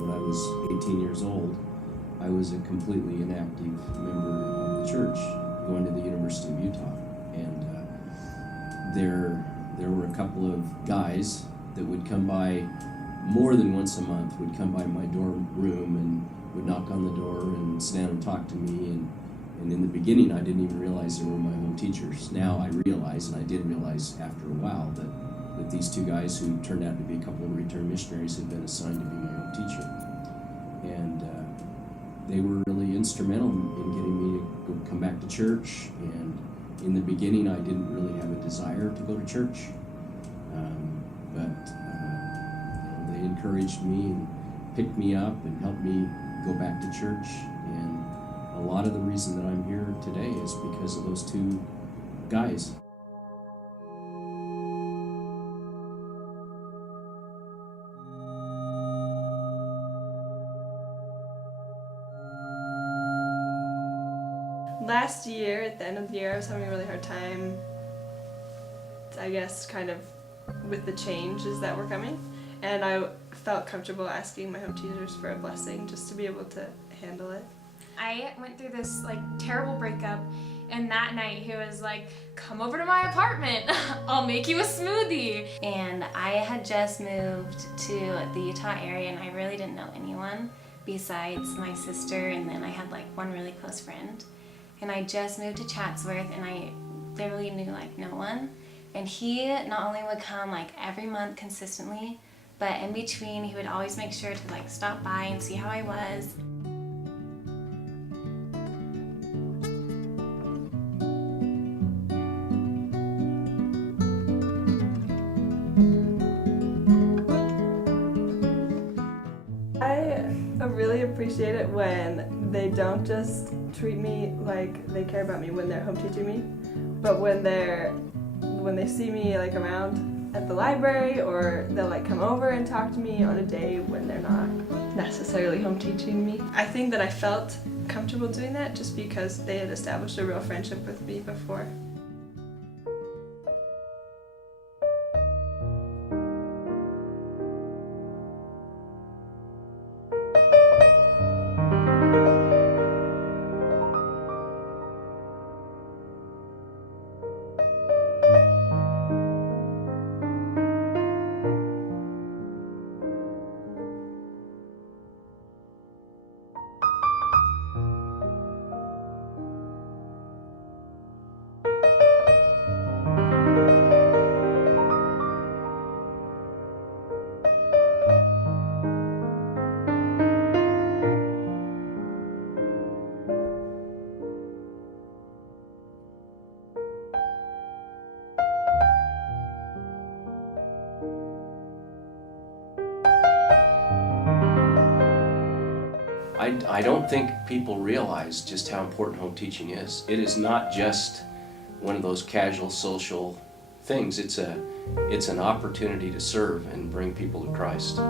when I was 18 years old, I was a completely inactive member of the church, going to the University of Utah. And there were a couple of guys that would come by more than once a month, would come by my dorm room and would knock on the door and stand and talk to me. And in the beginning, I didn't even realize they were my home teachers. Now I realize, and I did realize after a while, that these two guys who turned out to be a couple of returned missionaries had been assigned to be my home teacher. And they were really instrumental in getting me to come back to church. And in the beginning, I didn't really have a desire to go to church. But they encouraged me and picked me up and helped me go back to church. And a lot of the reason that I'm here today is because of those two guys. Last year, at the end of the year, I was having a really hard time, I guess, kind of with the changes that were coming. And I felt comfortable asking my home teachers for a blessing just to be able to handle it. I went through this terrible breakup, and that night he was like, "Come over to my apartment, I'll make you a smoothie." And I had just moved to the Utah area, and I really didn't know anyone besides my sister, and then I had one really close friend. And I just moved to Chatsworth, and I literally knew no one. And he not only would come every month consistently, but in between he would always make sure to stop by and see how I was. I really appreciate it when they don't just treat me like they care about me when they're home teaching me, but when they see me around at the library, or they'll come over and talk to me on a day when they're not necessarily home teaching me. I think that I felt comfortable doing that just because they had established a real friendship with me before. I don't think people realize just how important home teaching is. It is not just one of those casual social things. It's an opportunity to serve and bring people to Christ.